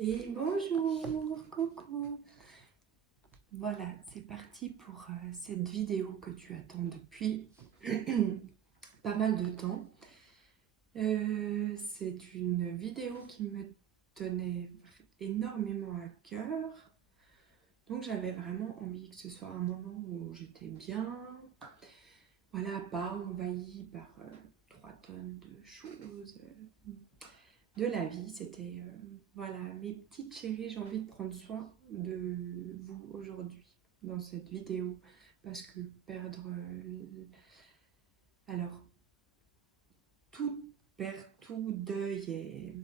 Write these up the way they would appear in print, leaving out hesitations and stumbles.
Et bonjour, coucou. Voilà, c'est parti pour cette vidéo que tu attends depuis pas mal de temps. C'est une vidéo qui me tenait énormément à cœur. Donc j'avais vraiment envie que ce soit un moment où j'étais bien, voilà, pas envahie par 3 tonnes de choses de la vie. C'était, voilà, mes petites chéries, j'ai envie de prendre soin de vous aujourd'hui dans cette vidéo parce que perdre, alors tout perd, tout deuil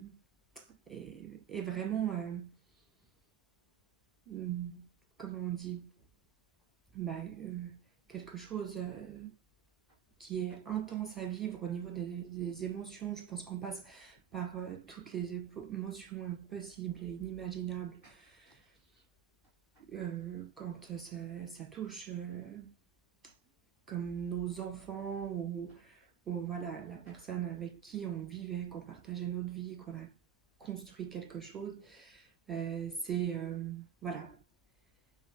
est vraiment, comment on dit, bah, quelque chose qui est intense à vivre au niveau des émotions. Je pense qu'on passe par toutes les émotions possibles et inimaginables quand ça touche comme nos enfants ou voilà, la personne avec qui on vivait, qu'on partageait notre vie, qu'on a construit quelque chose. C'est voilà,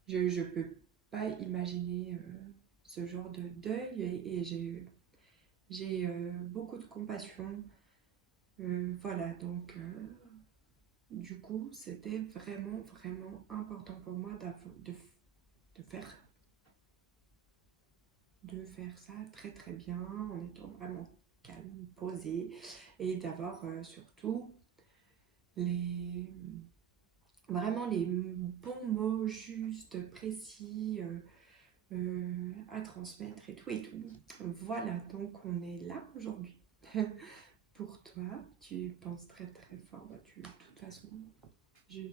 je ne peux pas imaginer ce genre de deuil et j'ai beaucoup de compassion. Voilà, donc du coup, c'était vraiment, vraiment important pour moi de faire ça très très bien en étant vraiment calme, posé et d'avoir surtout les vraiment les bons mots justes, précis à transmettre et tout et tout. Voilà, donc on est là aujourd'hui. Pour toi, tu penses très très fort. Bah, de toute façon, je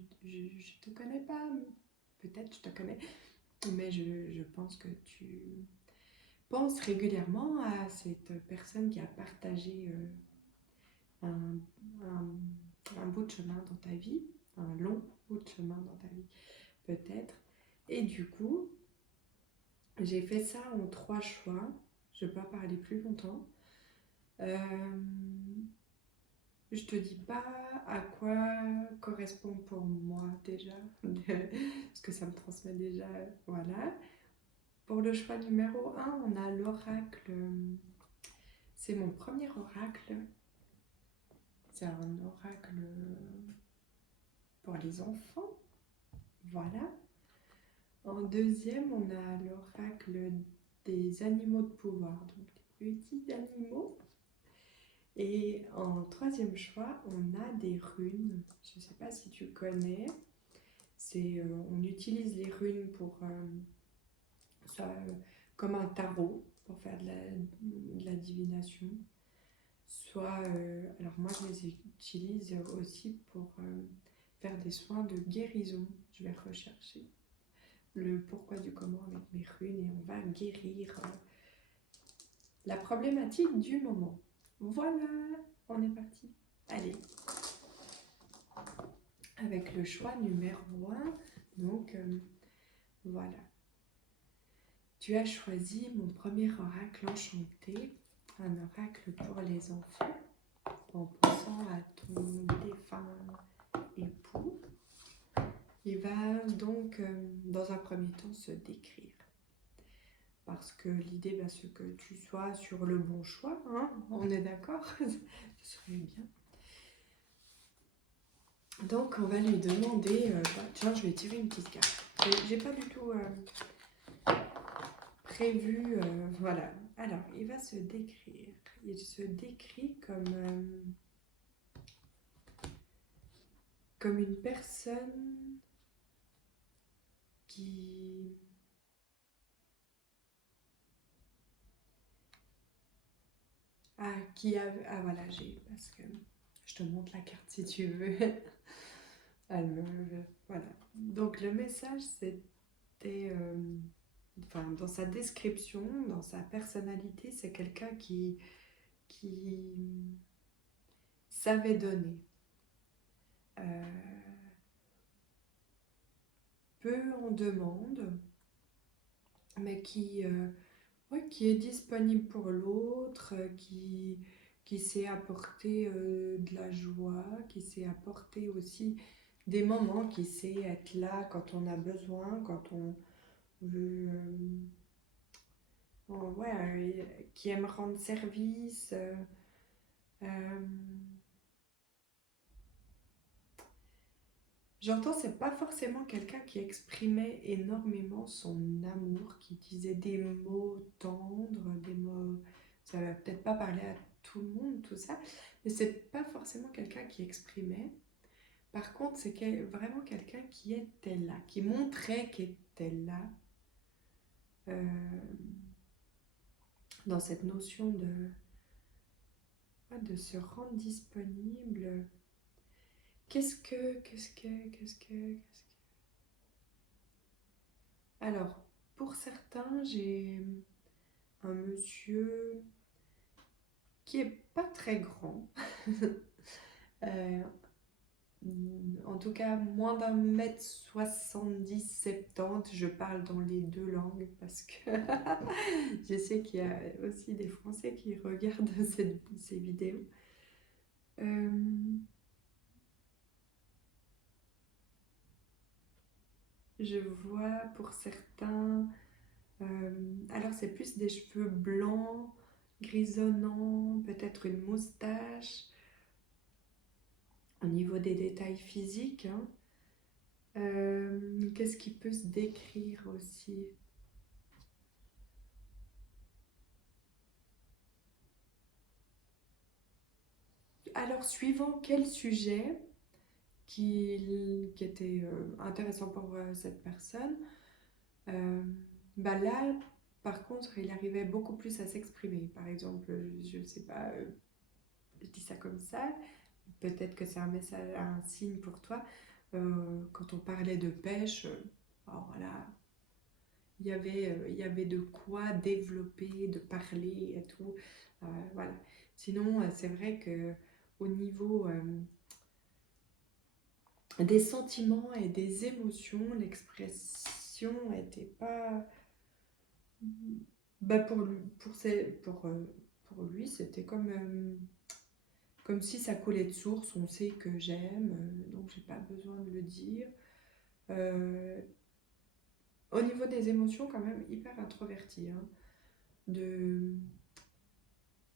te connais pas, peut-être je te connais, mais je pense que tu penses régulièrement à cette personne qui a partagé un, un bout de chemin dans ta vie, un long bout de chemin dans ta vie, peut-être. Et du coup, j'ai fait ça en 3 choix. Je ne vais pas parler plus longtemps. Je te dis pas à quoi correspond pour moi déjà, parce que ça me transmet déjà, voilà. Pour le choix numéro 1, on a l'oracle. C'est mon premier oracle. C'est un oracle pour les enfants, voilà. En deuxième, on a l'oracle des animaux de pouvoir, donc les petits animaux. Et en troisième choix, on a des runes. Je ne sais pas si tu connais. On utilise les runes pour comme un tarot pour faire de la divination. Soit, alors moi je les utilise aussi pour faire des soins de guérison. Je vais rechercher le pourquoi du comment avec mes runes et on va guérir la problématique du moment. Voilà, on est parti. Allez, avec le choix numéro 1, donc voilà. Tu as choisi mon premier oracle enchanté, un oracle pour les enfants, en pensant à ton défunt époux. Il va donc, dans un premier temps, se décrire. Parce que l'idée, c'est que tu sois sur le bon choix, hein, on est d'accord. Ce serait bien. Donc, on va lui demander... tiens, je vais tirer une petite carte. J'ai pas du tout prévu... voilà. Alors, il va se décrire. Il se décrit comme une personne qui... Ah, voilà, parce que je te montre la carte si tu veux. Voilà. Donc, le message, c'était... enfin, dans sa description, dans sa personnalité, c'est quelqu'un qui savait donner. Peu en demande, mais qui est disponible pour l'autre, qui sait apporter de la joie, qui sait apporter aussi des moments qui sait être là quand on a besoin, quand on veut, ouais, qui aime rendre service. Euh, J'entends, c'est pas forcément quelqu'un qui exprimait énormément son amour, qui disait des mots tendres, des mots. Ça va peut-être pas parler à tout le monde, tout ça, mais c'est pas forcément quelqu'un qui exprimait. Par contre, c'est vraiment quelqu'un qui était là, qui montrait qu'il était là, euh, dans cette notion de se rendre disponible. Qu'est-ce que... Alors, pour certains, j'ai un monsieur qui est pas très grand. Euh, En tout cas, moins d'un mètre 70, 70. Je parle dans les deux langues parce que je sais qu'il y a aussi des Français qui regardent ces vidéos. Euh, je vois pour certains, alors c'est plus des cheveux blancs, grisonnants, peut-être une moustache. Au niveau des détails physiques, hein. Qu'est-ce qui peut se décrire aussi? Alors, suivant quel sujet qui était intéressant pour cette personne, euh, bah là, par contre, il arrivait beaucoup plus à s'exprimer. Par exemple, je ne sais pas, je dis ça comme ça, peut-être que c'est un message, un signe pour toi. Quand on parlait de pêche, oh, voilà, il y avait de quoi développer, de parler et tout. Voilà. Sinon, c'est vrai que au niveau des sentiments et des émotions, l'expression n'était pas. Bah pour lui, c'était comme si ça coulait de source. On sait que j'aime, donc j'ai pas besoin de le dire. Euh, Au niveau des émotions, quand même hyper introverti, hein, de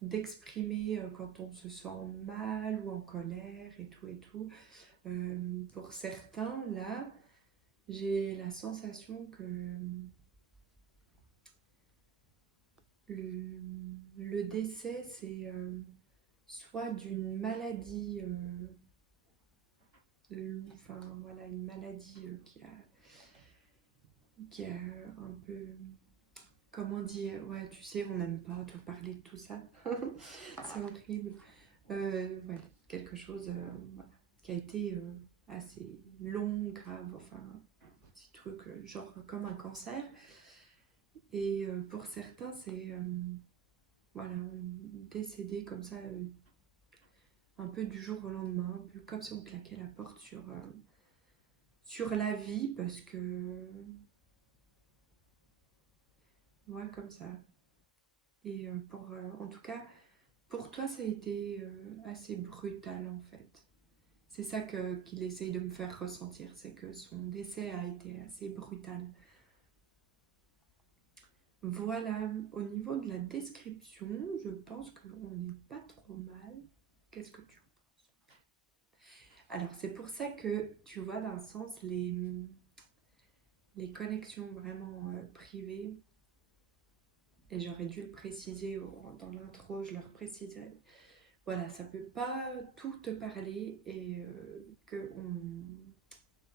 d'exprimer quand on se sent mal ou en colère et tout et tout. Pour certains, là, j'ai la sensation que le, le décès, c'est soit d'une maladie, enfin voilà, une maladie qui a un peu, comment dire, ouais, tu sais, on n'aime pas te parler de tout ça, c'est horrible. Ouais, quelque chose voilà, qui a été assez long, grave, enfin, un petit truc genre comme un cancer. Et pour certains, c'est voilà, décédé comme ça, un peu du jour au lendemain, un peu comme si on claquait la porte sur la vie, parce que, ouais, comme ça. Et en tout cas, pour toi, ça a été assez brutal en fait. C'est ça qu'il essaye de me faire ressentir, c'est que son décès a été assez brutal. Voilà, au niveau de la description, je pense qu'on n'est pas trop mal. Qu'est-ce que tu en penses? Alors, c'est pour ça que, tu vois, d'un sens, les connexions vraiment privées, et j'aurais dû le préciser dans l'intro, je leur précisais, voilà, ça peut pas tout te parler et que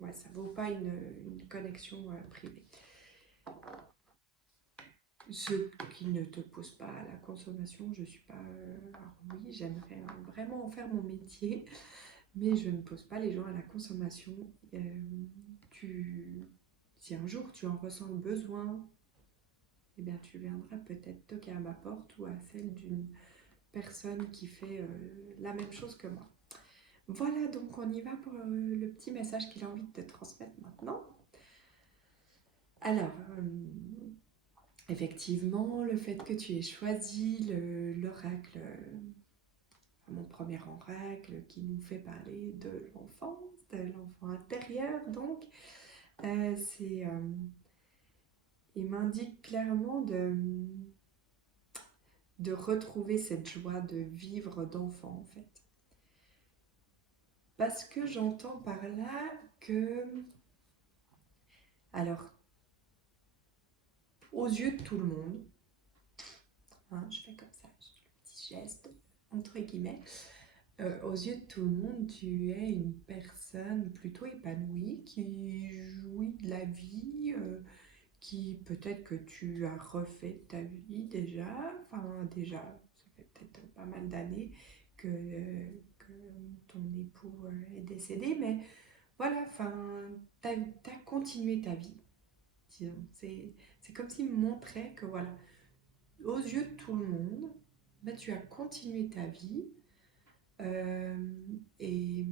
ouais, ça vaut pas une connexion privée. Ce qui ne te pousse pas à la consommation, je suis pas. Alors oui, j'aimerais vraiment en faire mon métier, mais je ne pousse pas les gens à la consommation. Euh, si un jour tu en ressens le besoin, eh bien tu viendras peut-être toquer à ma porte ou à celle d'une personne qui fait la même chose que moi. Voilà, donc on y va pour le petit message qu'il a envie de te transmettre maintenant. Alors, effectivement, le fait que tu aies choisi l'oracle, mon premier oracle qui nous fait parler de l'enfance, de l'enfant interne, intérieur, donc, il m'indique clairement de retrouver cette joie de vivre d'enfant, en fait. Parce que j'entends par là que, alors, aux yeux de tout le monde, hein, je fais comme ça, je fais le petit geste, entre guillemets, aux yeux de tout le monde, tu es une personne plutôt épanouie, qui jouit de la vie, qui peut-être que tu as refait ta vie déjà, enfin déjà, ça fait peut-être pas mal d'années que ton époux est décédé, mais voilà, enfin, t'as continué ta vie, disons. C'est comme s'il me montrait que voilà, aux yeux de tout le monde, ben, tu as continué ta vie et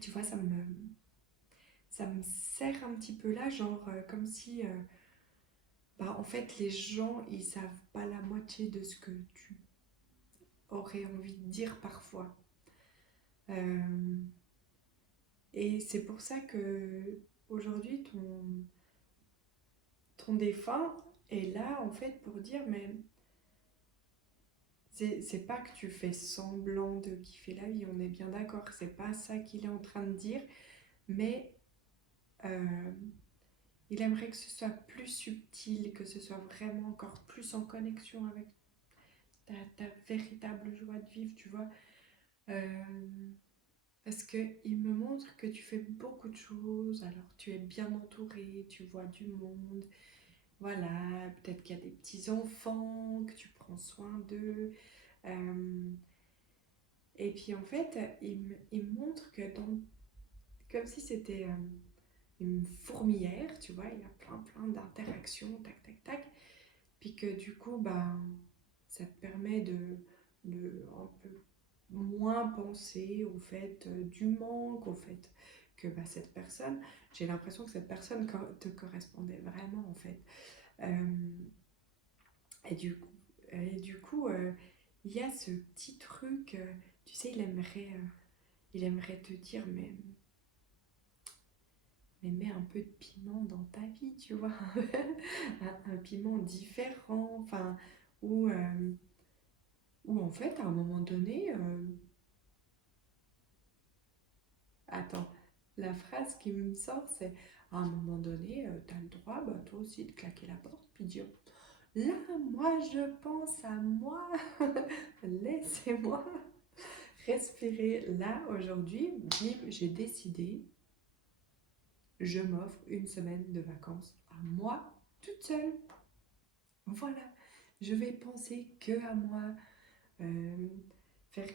tu vois, ça me sert un petit peu là, genre comme si bah, en fait les gens ils savent pas la moitié de ce que tu aurais envie de dire parfois. Euh, et c'est pour ça que aujourd'hui ton défunt est là en fait pour dire mais c'est pas que tu fais semblant de kiffer la vie, on est bien d'accord, c'est pas ça qu'il est en train de dire, mais euh, il aimerait que ce soit plus subtil, que ce soit vraiment encore plus en connexion avec ta véritable joie de vivre, tu vois. Euh, Parce qu'il me montre que tu fais beaucoup de choses, alors tu es bien entouré, tu vois du monde, voilà, peut-être qu'il y a des petits-enfants, que tu prends soin d'eux. Euh, et puis en fait, il me montre que comme si c'était une fourmilière, tu vois, il y a plein d'interactions, tac, tac, tac. Puis que du coup, bah, ça te permet de un peu moins penser au fait du manque, au fait que bah, cette personne, j'ai l'impression que cette personne te correspondait vraiment en fait. Euh, et du coup, il y a ce petit truc, tu sais, il aimerait te dire, mais mets un peu de piment dans ta vie, tu vois, un piment différent, enfin, où, où en fait, à un moment donné, attends, la phrase qui me sort, c'est à un moment donné, t'as le droit, bah, toi aussi, de claquer la porte, puis dire, là, moi, je pense à moi, laissez-moi respirer. Là, aujourd'hui, bim, j'ai décidé, je m'offre une semaine de vacances à moi, toute seule. Voilà, je vais penser que à moi, euh, faire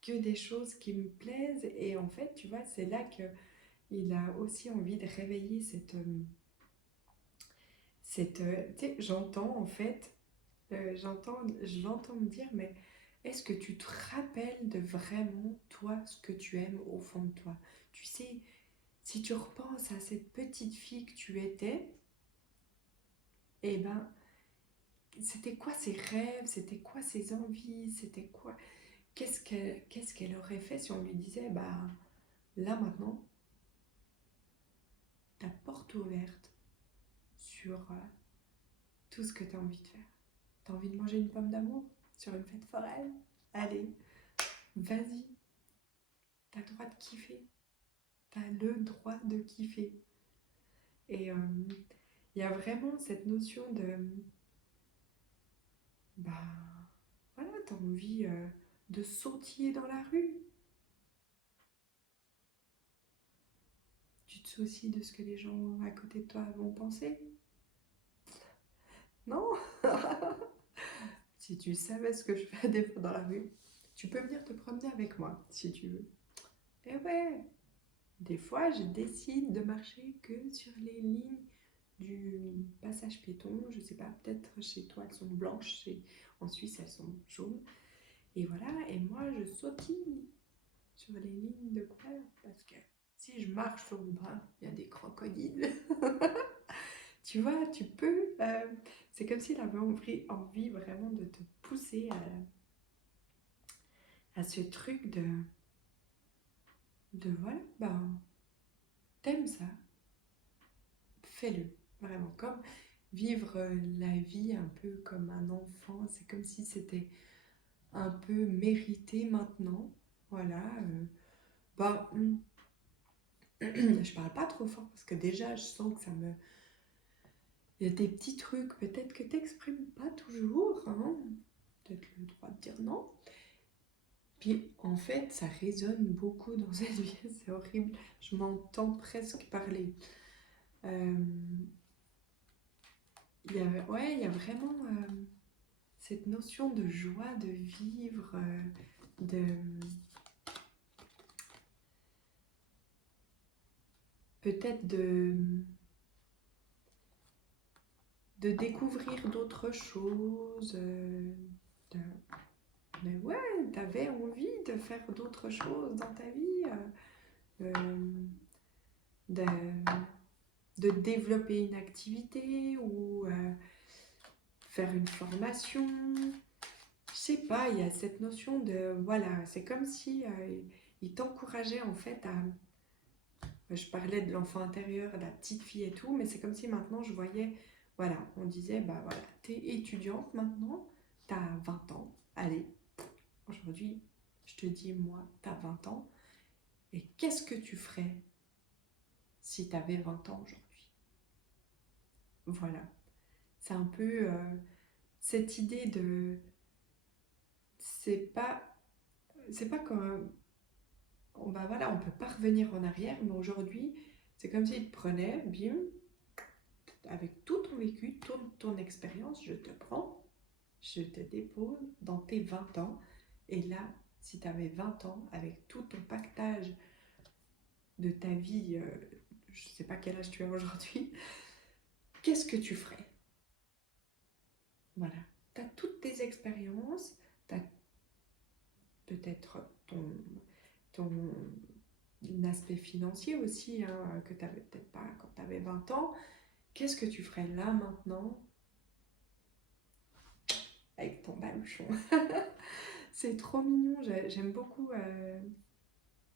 que des choses qui me plaisent. Et en fait, tu vois, c'est là que il a aussi envie de réveiller tu sais, j'entends en fait, je l'entends me dire, mais est-ce que tu te rappelles de vraiment toi, ce que tu aimes au fond de toi? Tu sais, si tu repenses à cette petite fille que tu étais, eh ben, c'était quoi ses rêves, c'était quoi ses envies, c'était quoi, qu'est-ce qu'elle aurait fait si on lui disait, bah, là maintenant, ta porte ouverte sur tout ce que tu as envie de faire. Tu as envie de manger une pomme d'amour sur une fête foraine? Allez, vas-y, tu as le droit de kiffer. Tu as le droit de kiffer. Et il y a vraiment cette notion de, bah, voilà, tu as envie de sautiller dans la rue. Tu te soucies de ce que les gens à côté de toi vont penser? Non. Si tu savais ce que je fais des fois dans la rue, tu peux venir te promener avec moi si tu veux. Et ouais, des fois je décide de marcher que sur les lignes du passage piéton. Je sais pas, peut-être chez toi elles sont blanches, en Suisse elles sont jaunes. Et voilà, et moi je sautille sur les lignes de couleur parce que si je marche sur le bras, il y a des crocodiles. Tu vois, tu peux. C'est comme s'il avait envie vraiment de te pousser à ce truc voilà, ben, t'aimes ça, fais-le. Vraiment, comme vivre la vie un peu comme un enfant, c'est comme si c'était un peu mérité maintenant. Voilà, bah, je parle pas trop fort parce que déjà je sens que ça me... Il y a des petits trucs, peut-être que t'exprimes pas toujours, hein. Peut-être le droit de dire non. Puis en fait, ça résonne beaucoup dans cette vie, c'est horrible. Je m'entends presque parler. Euh, ouais, il y a vraiment cette notion de joie de vivre, de peut-être de découvrir d'autres choses. De- mais ouais, t'avais envie de faire d'autres choses dans ta vie, de, de développer une activité ou faire une formation. Je sais pas, il y a cette notion de, voilà, c'est comme si il t'encourageait en fait à... Je parlais de l'enfant intérieur, de la petite fille et tout, mais c'est comme si maintenant je voyais, voilà, on disait, bah voilà, t'es étudiante maintenant, t'as 20 ans, allez, aujourd'hui, je te dis, moi, t'as 20 ans, et qu'est-ce que tu ferais si t'avais 20 ans aujourd'hui? Voilà, c'est un peu cette idée de, c'est pas, c'est pas comme, bah voilà, on peut pas revenir en arrière, mais aujourd'hui, c'est comme s'il te prenait, bim, avec tout ton vécu, toute ton expérience, je te prends, je te dépose dans tes 20 ans. Et là, si tu avais 20 ans, avec tout ton pactage de ta vie, je ne sais pas quel âge tu as aujourd'hui, qu'est-ce que tu ferais? Voilà. Tu as toutes tes expériences, tu as peut-être ton aspect financier aussi, hein, que tu n'avais peut-être pas quand tu avais 20 ans. Qu'est-ce que tu ferais là maintenant avec ton baluchon? C'est trop mignon, j'aime beaucoup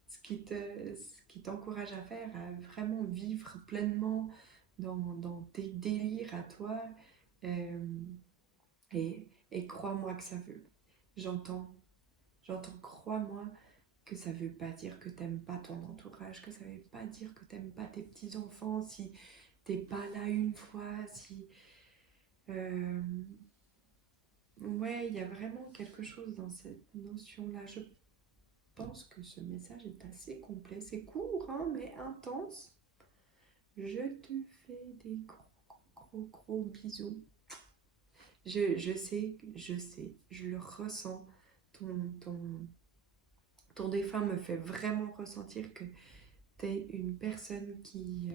ce qui t'encourage à faire, à vraiment vivre pleinement dans tes délires à toi. Euh, et crois-moi que ça veut. J'entends, crois-moi que ça veut pas dire que t'aimes pas ton entourage, que ça veut pas dire que t'aimes pas tes petits-enfants, si t'es pas là une fois, si... euh, ouais, il y a vraiment quelque chose dans cette notion-là. Je pense que ce message est assez complet. C'est court, hein, mais intense. Je te fais des gros bisous. Je sais, je le ressens. Ton, ton, ton défunt me fait vraiment ressentir que tu es une personne qui,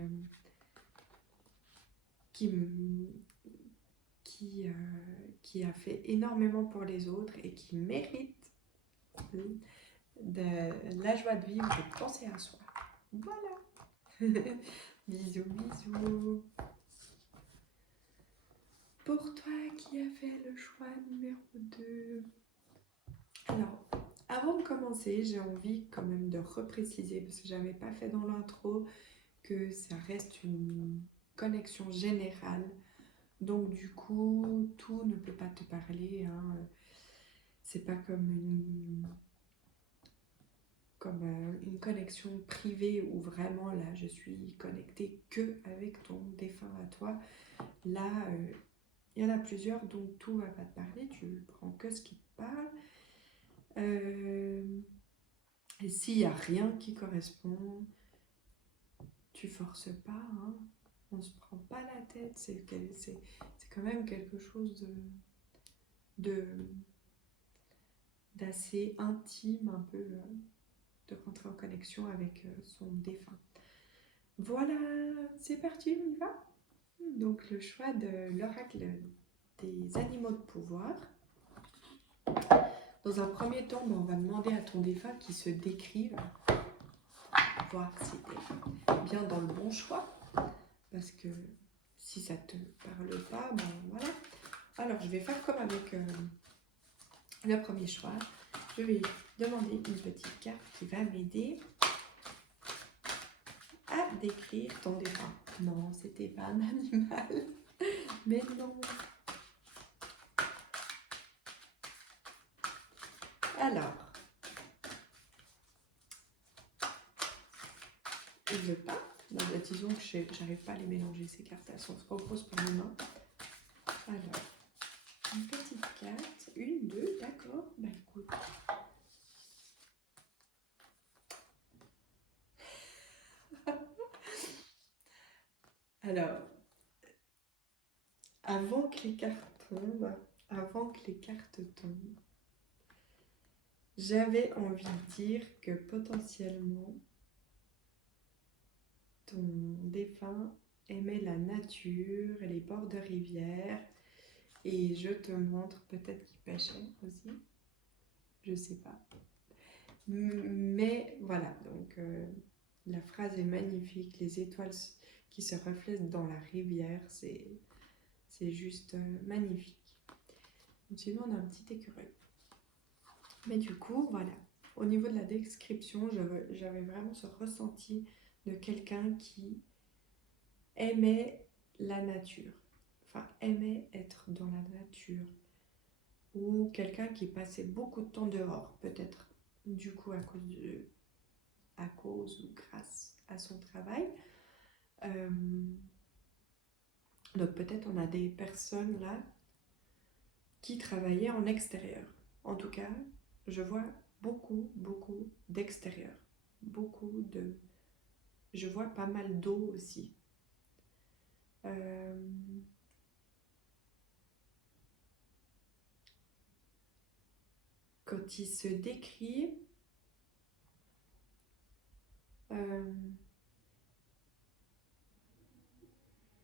qui a fait énormément pour les autres et qui mérite de la joie de vivre et de penser à soi. Voilà. Bisous, bisous. Pour toi qui as fait le choix numéro 2. Alors, avant de commencer, j'ai envie quand même de repréciser, parce que je n'avais pas fait dans l'intro, que ça reste une connexion générale. Donc du coup, tout ne peut pas te parler, hein. C'est pas comme une connexion privée où vraiment là je suis connectée que avec ton défunt à toi. Là, il y en a plusieurs, donc tout va pas te parler, tu prends que ce qui te parle. Et s'il n'y a rien qui correspond, tu forces pas, hein. On se prend pas la tête, c'est quand même quelque chose de d'assez intime, un peu, de rentrer en connexion avec son défunt. Voilà, c'est parti, on y va. Donc le choix de l'oracle des animaux de pouvoir. Dans un premier temps, on va demander à ton défunt qu'il se décrive, voir si tu es bien dans le bon choix. Parce que si ça te parle pas, ben voilà. Alors je vais faire comme avec le premier choix. Je vais demander une petite carte qui va m'aider à décrire ton défunt. Non, c'était pas un animal. Mais non. Alors, il veut pas. Non, bah, disons que j'arrive pas à les mélanger, ces cartes. Elles sont trop grosses pour mes mains. Alors, une petite carte. Une, deux, d'accord. Bah écoute. Alors, avant que les cartes tombent, j'avais envie de dire que potentiellement, ton défunt aimait la nature et les bords de rivière. Et je te montre peut-être qu'il pêchait aussi. Je sais pas. Mais voilà, donc la phrase est magnifique. Les étoiles qui se reflètent dans la rivière, c'est juste magnifique. Sinon, on a un petit écureuil. Mais du coup, voilà. Au niveau de la description, j'avais vraiment ce ressenti de quelqu'un qui aimait la nature. Enfin, aimait être dans la nature. Ou quelqu'un qui passait beaucoup de temps dehors, peut-être du coup à cause ou grâce à son travail. Donc peut-être on a des personnes là qui travaillaient en extérieur. En tout cas, je vois beaucoup d'extérieur. Je vois pas mal d'eau aussi. Quand il se décrit,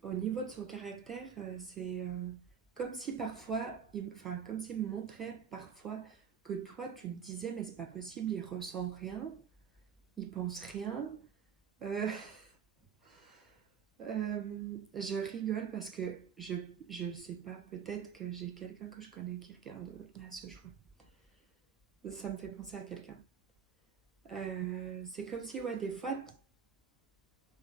au niveau de son caractère, c'est comme si parfois, comme s'il me montrait parfois que toi tu te disais mais c'est pas possible, il ressent rien, il pense rien. Je rigole parce que je sais pas, peut-être que j'ai quelqu'un que je connais qui regarde là ce choix. Ça me fait penser à quelqu'un. C'est comme si, ouais, des fois,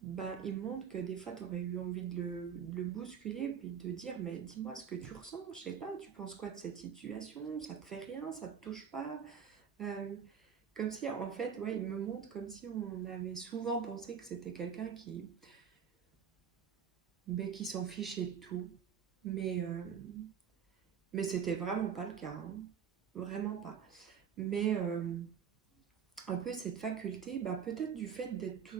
ben, il montre que des fois, tu aurais eu envie de le bousculer, puis de dire, mais dis-moi ce que tu ressens, je sais pas, tu penses quoi de cette situation, ça te fait rien, ça te touche pas. Comme si, en fait, ouais, il me montre comme si on avait souvent pensé que c'était quelqu'un qui s'en fichait de tout. Mais c'était vraiment pas le cas, hein. Vraiment pas. Mais un peu cette faculté, bah, peut-être du fait d'être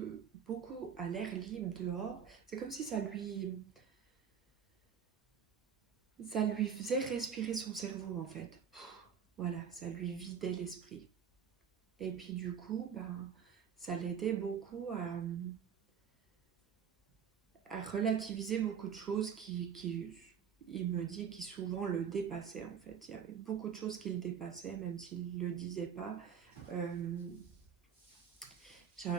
beaucoup à l'air libre dehors, c'est comme si ça lui faisait respirer son cerveau en fait. Voilà, ça lui vidait l'esprit. Et puis du coup, ben, ça l'aidait beaucoup à relativiser beaucoup de choses il me dit, qui souvent le dépassaient en fait. Il y avait beaucoup de choses qui le dépassaient, même s'il ne le disait pas.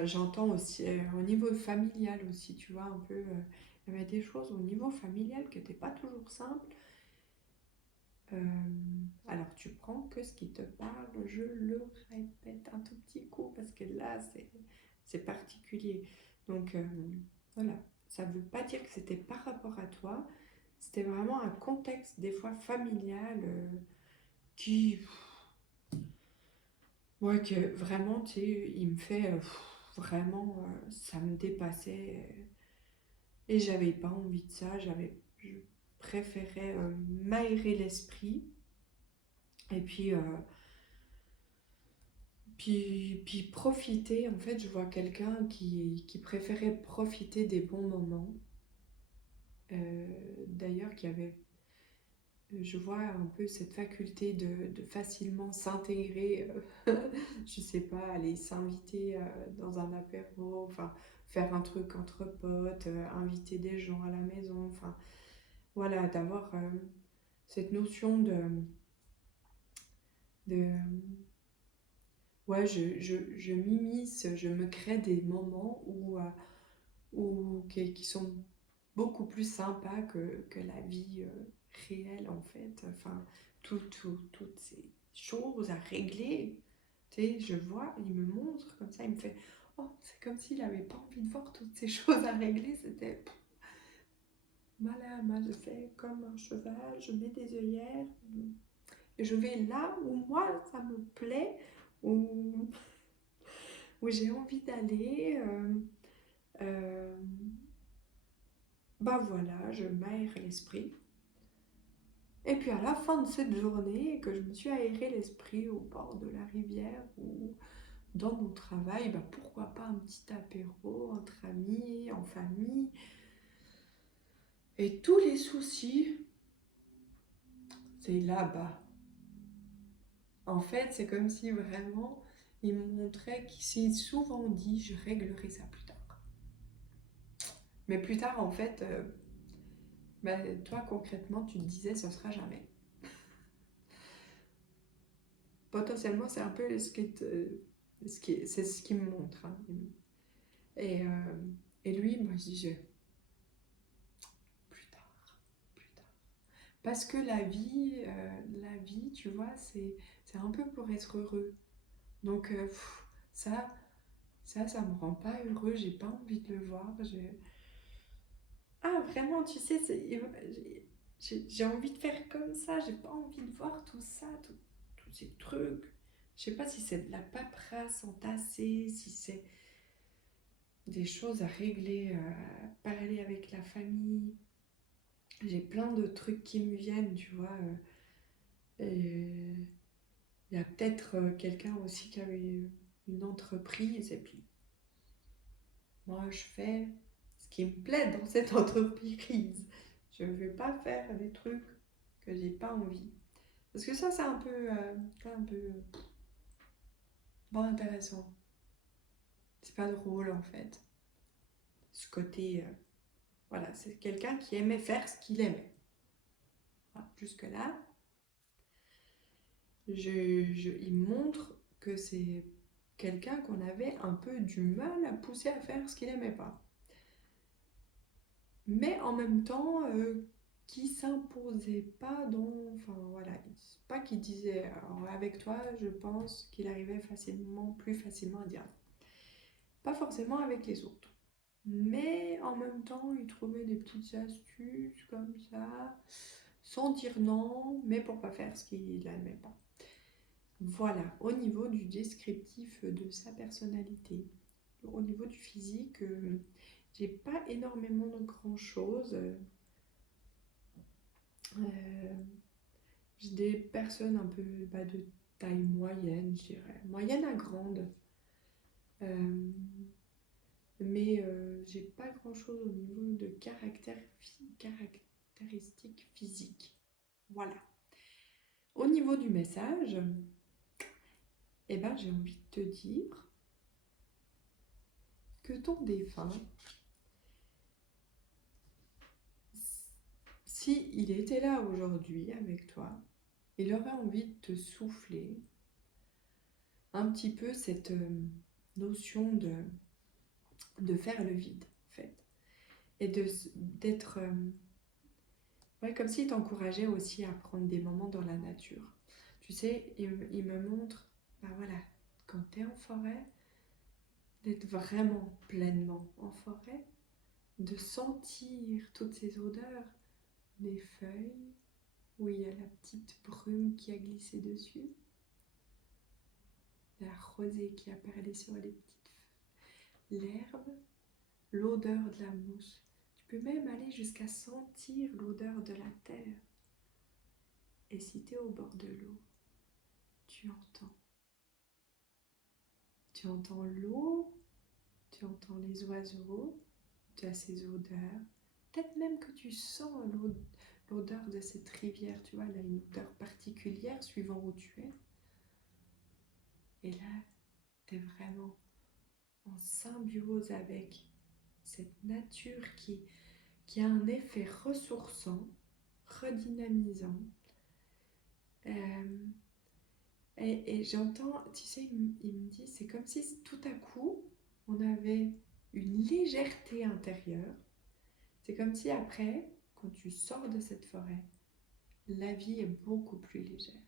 J'entends aussi au niveau familial aussi, tu vois, un peu, il y avait des choses au niveau familial qui n'étaient pas toujours simples. Alors tu prends que ce qui te parle, je le répète un tout petit coup parce que là c'est particulier. Donc voilà, ça ne veut pas dire que c'était par rapport à toi, c'était vraiment un contexte des fois familial qui, ouais, que vraiment, tu sais, il me fait vraiment, ça me dépassait et j'avais pas envie de ça, je préférais m'aérer l'esprit et puis profiter. En fait, je vois quelqu'un qui préférait profiter des bons moments. D'ailleurs, je vois un peu cette faculté de facilement s'intégrer, je sais pas, aller s'inviter dans un apéro, enfin, faire un truc entre potes, inviter des gens à la maison, enfin, voilà, d'avoir cette notion de ouais, je m'immisce, je me crée des moments qui sont beaucoup plus sympas que la vie réelle en fait. Enfin, toutes ces choses à régler, tu sais, je vois, il me montre comme ça, il me fait oh, c'est comme s'il n'avait pas envie de voir toutes ces choses à régler. C'était voilà, moi je fais comme un cheval, je mets des œillères, et je vais là où moi ça me plaît, où, où j'ai envie d'aller. Euh, Bah voilà, je m'aère l'esprit. Et puis à la fin de cette journée, que je me suis aéré l'esprit au bord de la rivière ou dans mon travail, bah pourquoi pas un petit apéro entre amis, en famille. Et tous les soucis, c'est là-bas. En fait, c'est comme si vraiment il me montrait qu'il s'est souvent dit je réglerai ça plus tard. Mais plus tard, en fait, bah, toi concrètement, tu te disais ce sera jamais. Potentiellement, c'est un peu c'est ce qu'il me montre. Hein. Et, euh, et lui, moi, je disais plus tard, plus tard. Parce que la vie, tu vois, c'est un peu pour être heureux. Donc, ça, ça me rend pas heureux. J'ai pas envie de le voir. Ah, vraiment, tu sais, j'ai envie de faire comme ça. J'ai pas envie de voir tout ça, tous ces trucs. Je sais pas si c'est de la paperasse entassée, si c'est des choses à régler, parler avec la famille. J'ai plein de trucs qui me viennent, tu vois. Et il y a peut-être quelqu'un aussi qui avait une entreprise, et puis moi je fais ce qui me plaît dans cette entreprise. Je ne vais pas faire des trucs que j'ai pas envie. Parce que ça, c'est un peu pas intéressant. C'est pas drôle en fait. Ce côté, voilà, c'est quelqu'un qui aimait faire ce qu'il aimait. Voilà, jusque-là, il montre que c'est quelqu'un qu'on avait un peu du mal à pousser à faire ce qu'il n'aimait pas. Mais en même temps, qui s'imposait pas dans... Enfin voilà, c'est pas qu'il disait alors, avec toi, je pense qu'il arrivait plus facilement à dire non. Pas forcément avec les autres. Mais en même temps, il trouvait des petites astuces comme ça, sans dire non, mais pour pas faire ce qu'il n'aimait pas. Voilà, au niveau du descriptif de sa personnalité. Au niveau du physique, j'ai pas énormément de grand-chose. J'ai des personnes un peu de taille moyenne, je dirais. Moyenne à grande. Euh, mais j'ai pas grand-chose au niveau de caractéristiques physiques. Voilà. Au niveau du message, eh ben, j'ai envie de te dire que ton défunt, si il était là aujourd'hui avec toi, il aurait envie de te souffler un petit peu cette notion de faire le vide, en fait. Et d'être... ouais, comme s'il t'encourageait aussi à prendre des moments dans la nature. Tu sais, il me montre, bah voilà, quand tu es en forêt, d'être vraiment pleinement en forêt, de sentir toutes ces odeurs des feuilles, où il y a la petite brume qui a glissé dessus, la rosée qui a perlé sur les petites l'herbe, l'odeur de la mousse. Tu peux même aller jusqu'à sentir l'odeur de la terre. Et si tu es au bord de l'eau, tu entends. Tu entends l'eau, tu entends les oiseaux, tu as ces odeurs. Peut-être même que tu sens l'odeur de cette rivière, tu vois, elle a une odeur particulière suivant où tu es. Et là, tu es vraiment en symbiose avec cette nature qui a un effet ressourçant, redynamisant. Euh, et j'entends, tu sais, il me dit, c'est comme si tout à coup, on avait une légèreté intérieure. C'est comme si après, quand tu sors de cette forêt, la vie est beaucoup plus légère.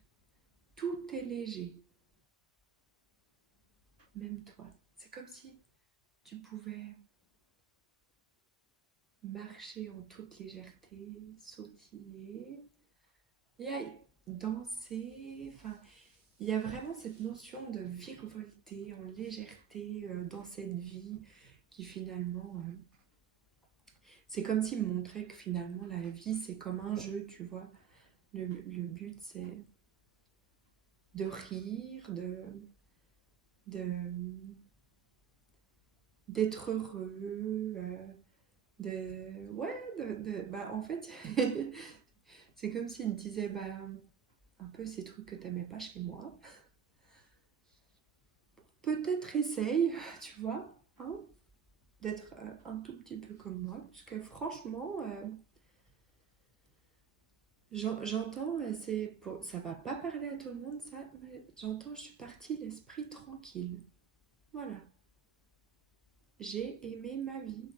Tout est léger, même toi. C'est comme si tu pouvais marcher en toute légèreté, sautiller, et danser. Enfin, il y a vraiment cette notion de virevolter en légèreté dans cette vie qui finalement, c'est comme s'il me montrait que finalement la vie c'est comme un jeu, tu vois. Le but c'est de rire, de, d'être heureux, bah en fait, c'est comme s'il me disait, bah, un peu ces trucs que t'aimais pas chez moi. Peut-être essaye, tu vois, hein, d'être un tout petit peu comme moi, parce que franchement, j'entends, ça va pas parler à tout le monde, ça, mais j'entends, je suis partie l'esprit tranquille. Voilà, j'ai aimé ma vie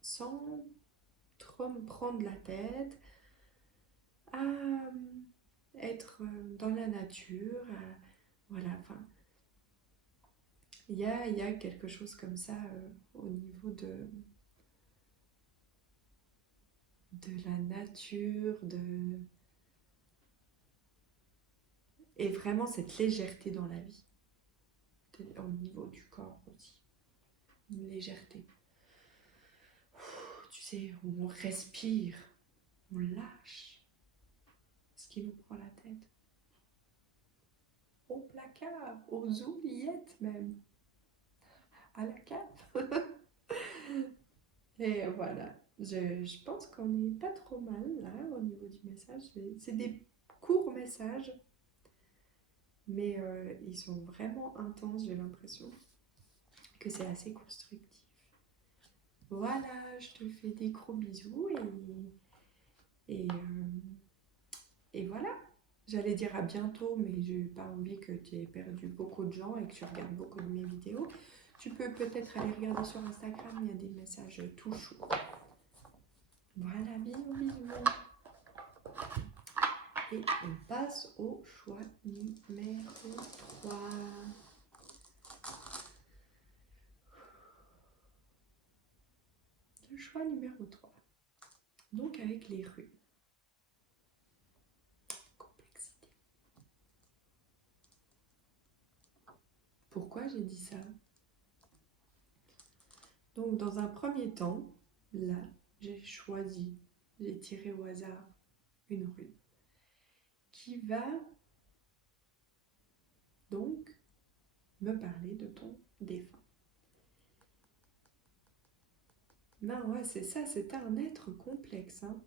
sans trop me prendre la tête, à être dans la nature, voilà, enfin, il y a quelque chose comme ça au niveau de la nature, et vraiment cette légèreté dans la vie, au niveau du corps aussi, une légèreté. Tu sais, on respire, on lâche ce qui nous prend la tête. Au placard, aux oubliettes même, à la cave. Et voilà, je pense qu'on n'est pas trop mal là au niveau du message. C'est des courts messages, mais ils sont vraiment intenses, j'ai l'impression que c'est assez constructif. Voilà, je te fais des gros bisous et voilà. J'allais dire à bientôt, mais j'ai pas envie que tu aies perdu beaucoup de gens et que tu regardes beaucoup de mes vidéos. Tu peux peut-être aller regarder sur Instagram, il y a des messages tout chauds. Voilà, bisous, bisous. Et on passe au choix numéro 3. Le choix numéro 3. Donc avec les runes. Complexité. Pourquoi j'ai dit ça? Donc dans un premier temps, là, j'ai tiré au hasard une rune qui va donc me parler de ton défunt. Non, ouais, c'est ça, c'est un être complexe. Hein.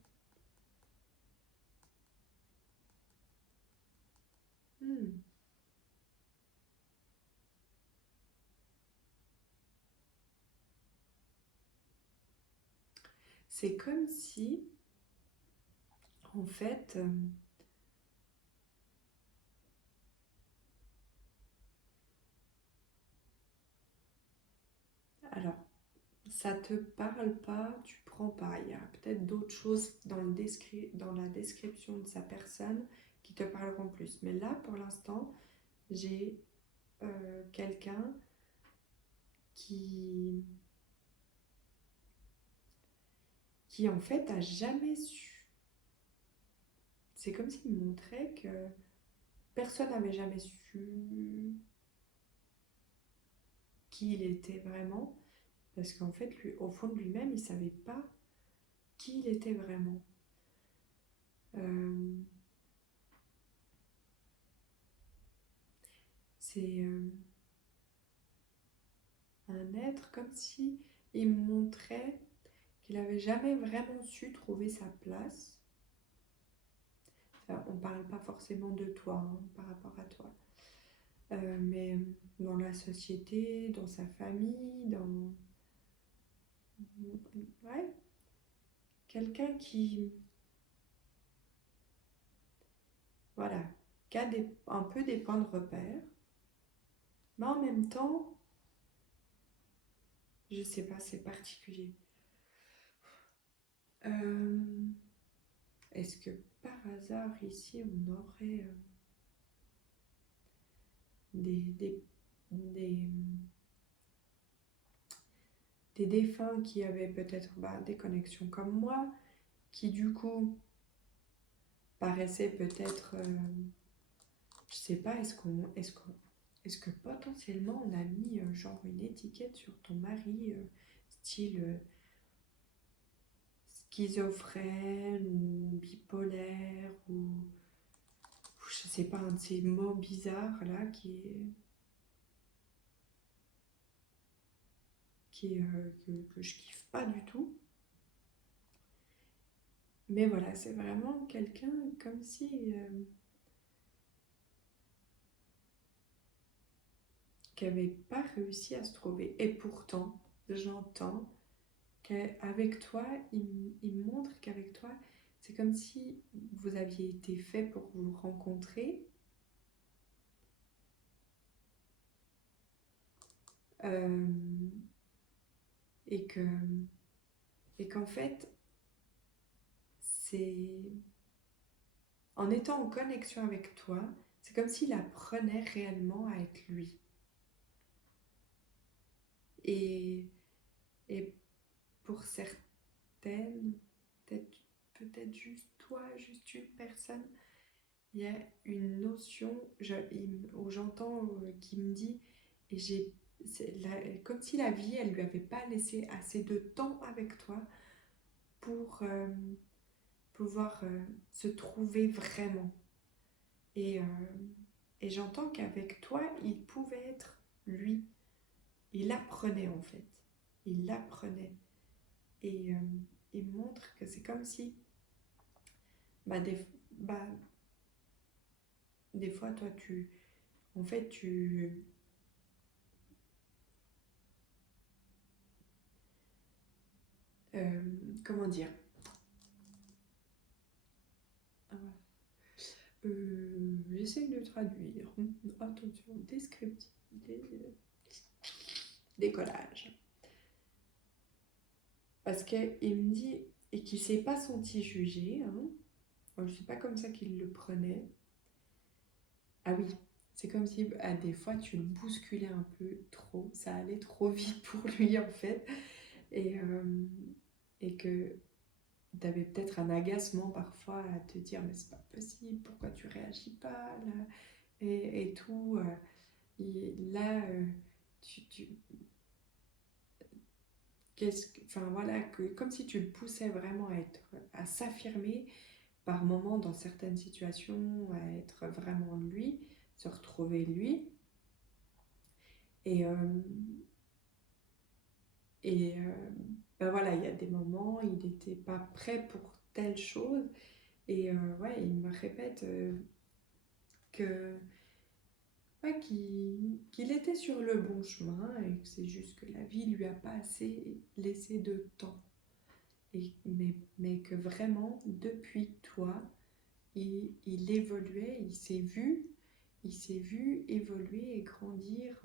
C'est comme si, en fait, alors, ça te parle pas, tu prends pas. Il y a peut-être d'autres choses dans la description de sa personne qui te parleront plus. Mais là, pour l'instant, j'ai quelqu'un qui, qui en fait a jamais su. C'est comme s'il me montrait que personne n'avait jamais su qui il était vraiment. Parce qu'en fait, lui, au fond de lui-même, il ne savait pas qui il était vraiment. C'est un être comme si il me montrait qu'il n'avait jamais vraiment su trouver sa place. On ne parle pas forcément de toi, hein, par rapport à toi. Mais dans la société, dans sa famille, Ouais, quelqu'un qui... Voilà, qui a un peu des points de repère, mais en même temps, je sais pas, c'est particulier. Est-ce que par hasard ici on aurait des, des défunts qui avaient peut-être des connexions comme moi, qui du coup paraissaient peut-être, je sais pas, est-ce que potentiellement on a mis genre une étiquette sur ton mari, style schizophrène ou bipolaire ou je sais pas, un de ces mots bizarres là que je kiffe pas du tout. Mais voilà, c'est vraiment quelqu'un comme si qui n'avait pas réussi à se trouver. Et pourtant, j'entends qu'avec toi, il me montre qu'avec toi, c'est comme si vous aviez été fait pour vous rencontrer. euh, et que et qu'en fait, c'est en étant en connexion avec toi, c'est comme s'il apprenait réellement à être lui. Et, et pour certaines, peut-être peut-être juste toi, juste une personne, il y a une notion où j'entends qui me dit, et comme si la vie, elle lui avait pas laissé assez de temps avec toi pour pouvoir se trouver vraiment. Et, euh, et j'entends qu'avec toi, il pouvait être lui. Il apprenait en fait. Il apprenait. Et il montre que c'est comme si, bah, bah, des fois, toi, en fait, euh, comment dire, j'essaye de traduire. Attention, descriptif, décollage. Parce qu'il me dit, et qu'il ne s'est pas senti jugé, hein. Bon, je sais pas comme ça qu'il le prenait. Ah oui, c'est comme si des fois tu le bousculais un peu trop, ça allait trop vite pour lui en fait, et, euh, et que tu avais peut-être un agacement parfois à te dire mais c'est pas possible, pourquoi tu réagis pas là, et tout. Là, tu, enfin voilà, comme si tu le poussais vraiment à s'affirmer par moments dans certaines situations, à être vraiment lui, se retrouver lui. Et, ben voilà, il y a des moments, il n'était pas prêt pour telle chose. Et ouais, il me répète que ouais, qu'il était sur le bon chemin et que c'est juste que la vie lui a pas assez laissé de temps. Mais que vraiment, depuis toi, il évoluait, il s'est vu évoluer et grandir.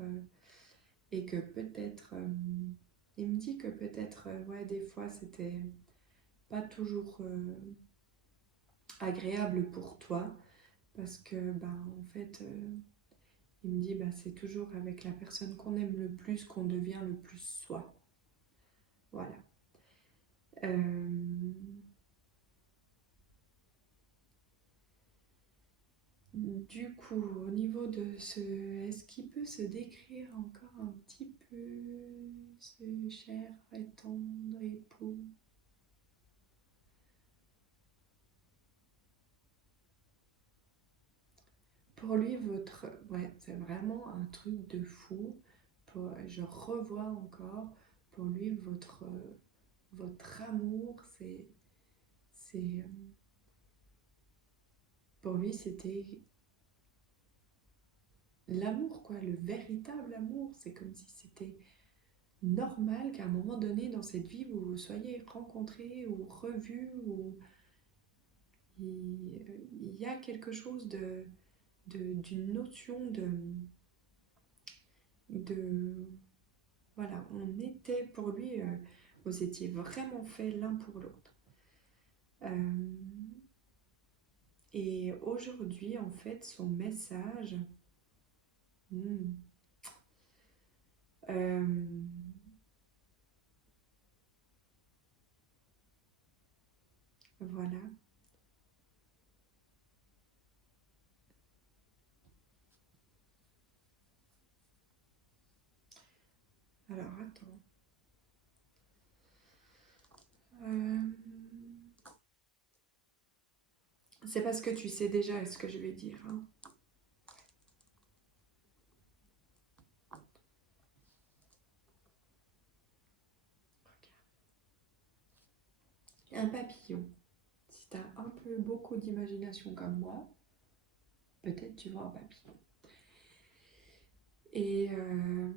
Et que peut-être, il me dit que peut-être, ouais, des fois, c'était pas toujours agréable pour toi, parce que, bah, en fait, il me dit, bah, c'est toujours avec la personne qu'on aime le plus qu'on devient le plus soi. Voilà. Euh, du coup, au niveau de ce... Est-ce qu'il peut se décrire encore un petit peu ce cher et tendre époux? Pour lui, ouais, c'est vraiment un truc de fou. Je revois encore, pour lui, votre amour, c'est, pour lui, c'était l'amour, quoi, le véritable amour. C'est comme si c'était normal qu'à un moment donné dans cette vie, vous vous soyez rencontrés ou revus, ou il y a quelque chose d'une notion de voilà, on était pour lui, vous étiez vraiment faits l'un pour l'autre. Euh, et aujourd'hui, en fait, son message, hmm, Alors, attends. Euh, C'est parce que tu sais déjà ce que je vais dire, hein. Un papillon. Si tu as un peu beaucoup d'imagination comme moi, peut-être tu vois un papillon. Et, euh,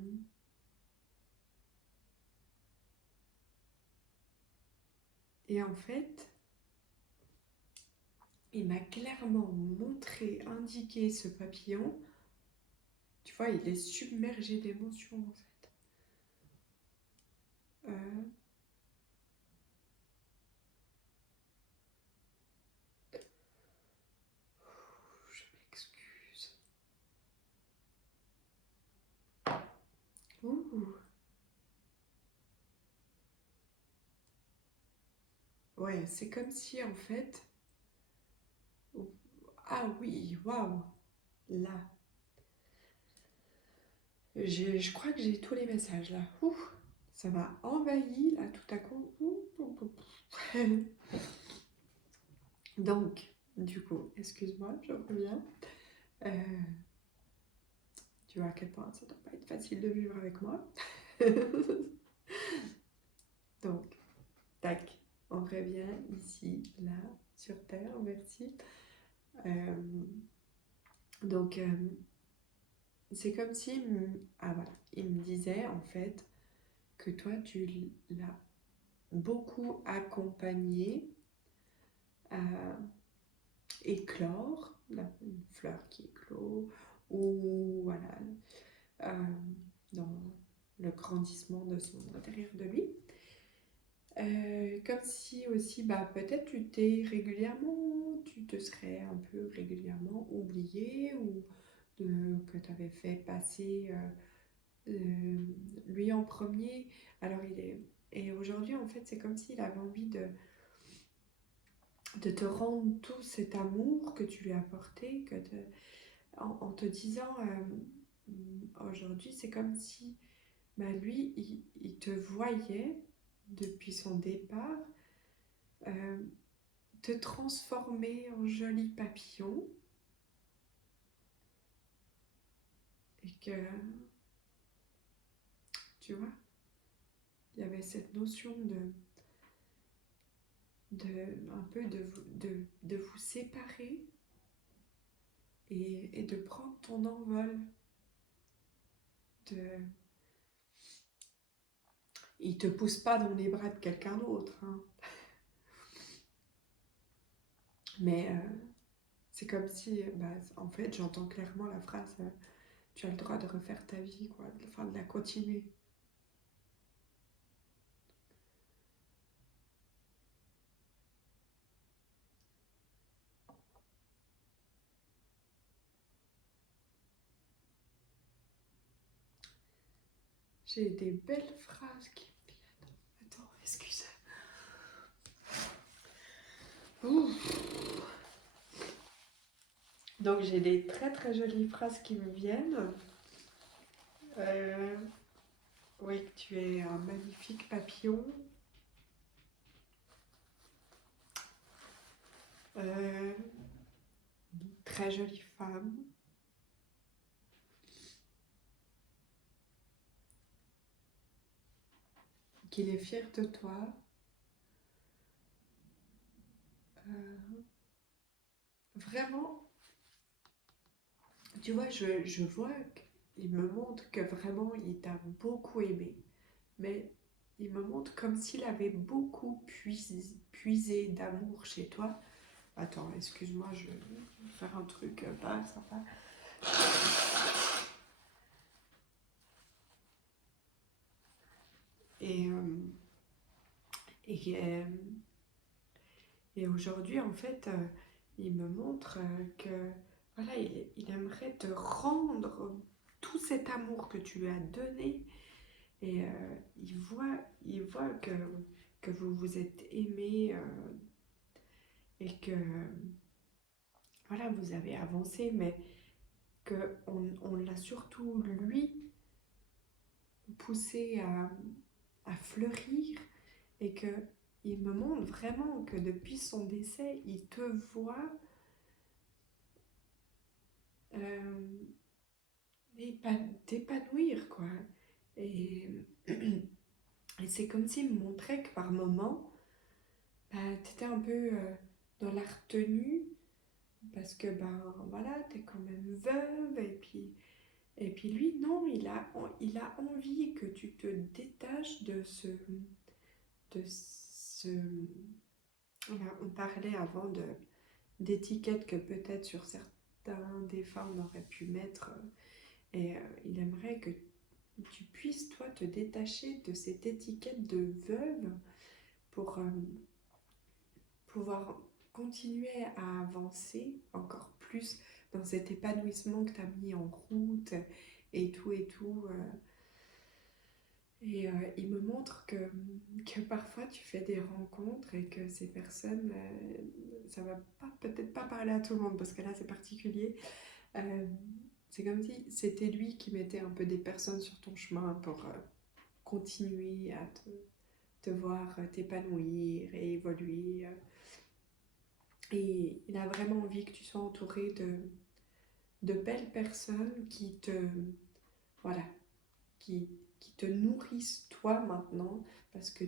et en fait, il m'a clairement montré, indiqué ce papillon. Tu vois, il est submergé d'émotions en fait. Euh, je m'excuse. Ouh. Ouais, c'est comme si en fait. Ah oui, waouh. Là, je crois que j'ai tous les messages là. Ouh, ça m'a envahi là tout à coup. Ouh, ouh, ouh. Donc, du coup, excuse-moi, je reviens. Euh, tu vois à quel point ça doit pas être facile de vivre avec moi. Donc, tac, on revient ici, là, sur Terre, merci. Euh, donc, c'est comme si, ah voilà, il me disait en fait que toi, tu l'as beaucoup accompagné à éclore, une fleur qui éclot, ou voilà, euh, dans le grandissement de son intérieur de lui. Comme si aussi, bah, peut-être tu te serais un peu régulièrement oublié ou que tu avais fait passer lui en premier. Alors et aujourd'hui, en fait, c'est comme s'il avait envie de te rendre tout cet amour que tu lui as apporté, en te disant aujourd'hui, c'est comme si bah, lui, il te voyait depuis son départ euh, te transformer en joli papillon et que, tu vois, il y avait cette notion un peu de vous séparer et de prendre ton envol. De, il te pousse pas dans les bras de quelqu'un d'autre, hein. Mais c'est comme si, bah, en fait, j'entends clairement la phrase tu as le droit de refaire ta vie, quoi, enfin, de la continuer. J'ai des belles phrases qui me viennent. Attends, excuse. Ouh. Donc j'ai des très très jolies phrases qui me viennent. Euh, oui, tu es un magnifique papillon. Euh, Très jolie femme. Qu'il est fier de toi. Euh, Vraiment, tu vois, je vois qu'il me montre que vraiment il t'a beaucoup aimé. Mais il me montre comme s'il avait beaucoup puisé d'amour chez toi. Attends, excuse-moi, je vais faire un truc pas sympa. Et, et, euh, et aujourd'hui, en fait, il me montre que voilà, il aimerait te rendre tout cet amour que tu lui as donné. Et il voit que vous vous êtes aimés et que voilà, vous avez avancé, mais que on l'a surtout lui poussé à fleurir et que il me montre vraiment que depuis son décès, il te voit euh, t'épanouir, quoi. Et, et c'est comme s'il me montrait que par moment, bah, tu étais un peu dans la retenue, parce que, ben voilà, tu es quand même veuve, et puis lui, non, il a envie que tu te détaches de ce... On parlait avant d'étiquettes que peut-être sur certains des femmes on aurait pu mettre, et il aimerait que tu puisses, toi, te détacher de cette étiquette de veuve pour pouvoir continuer à avancer encore plus dans cet épanouissement que tu as mis en route et tout et tout. Et il me montre que parfois tu fais des rencontres et que ces personnes, ça va pas, peut-être pas parler à tout le monde parce que là c'est particulier. Euh, c'est comme si c'était lui qui mettait un peu des personnes sur ton chemin pour continuer à te voir t'épanouir et évoluer. Et il a vraiment envie que tu sois entouré de belles personnes qui te, voilà, qui te nourrissent toi maintenant, parce que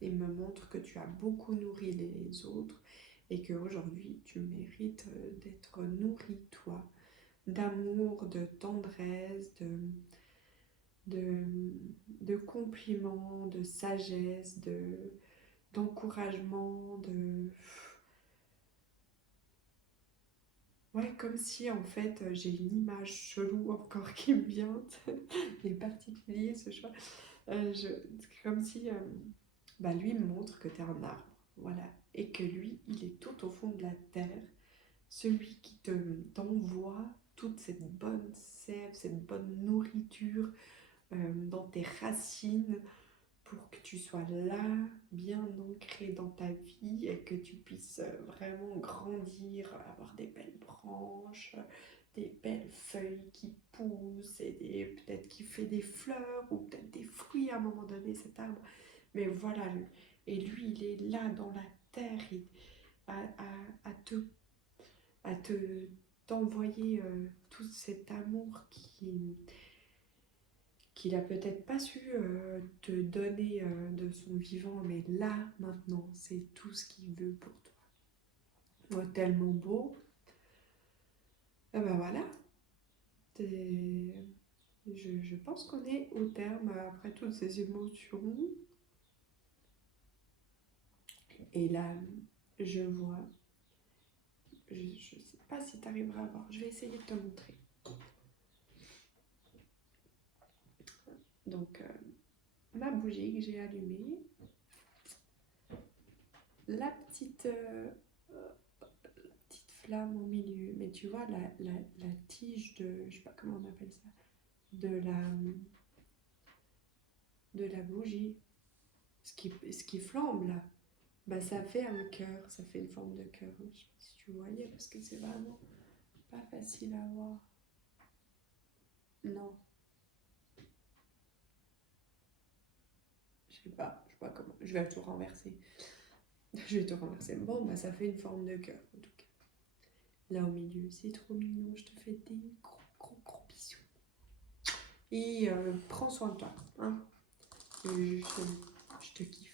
il me montre que tu as beaucoup nourri les autres et qu'aujourd'hui tu mérites d'être nourri toi, d'amour, de tendresse, de, de compliments, de sagesse, d'encouragement, Ouais, comme si en fait j'ai une image chelou encore qui me vient. Il est particulier ce choix. C'est comme si bah, lui me montre que tu es un arbre, voilà, et que lui, il est tout au fond de la terre, celui qui t'envoie toute cette bonne sève, cette bonne nourriture dans tes racines pour que tu sois là, bien ancré dans ta vie et que tu puisses vraiment grandir, avoir des belles branches, des belles feuilles qui poussent et peut-être qui fait des fleurs ou peut-être des fruits à un moment donné cet arbre. Mais voilà, et lui il est là dans la terre à, à, à te, à te t'envoyer tout cet amour qu'il a peut-être pas su te donner de son vivant, mais là, maintenant, c'est tout ce qu'il veut pour toi. Moi, tellement beau. Et ben voilà, je pense qu'on est au terme après toutes ces émotions. Et là, je vois, je ne sais pas si tu arriveras à voir, je vais essayer de te montrer. Donc, ma bougie que j'ai allumée, la petite flamme au milieu, mais tu vois la tige de, je sais pas comment on appelle ça, de la bougie, ce qui flambe là, bah ça fait un cœur, ça fait une forme de cœur. Je sais pas si tu voyais parce que c'est vraiment pas facile à voir. Non, je sais pas comment. Je vais tout renverser. Je vais tout renverser. Bon, bah ça fait une forme de cœur en tout cas. Là au milieu, c'est trop mignon. Je te fais des gros bisous. Et prends soin de toi. Hein. Je te kiffe.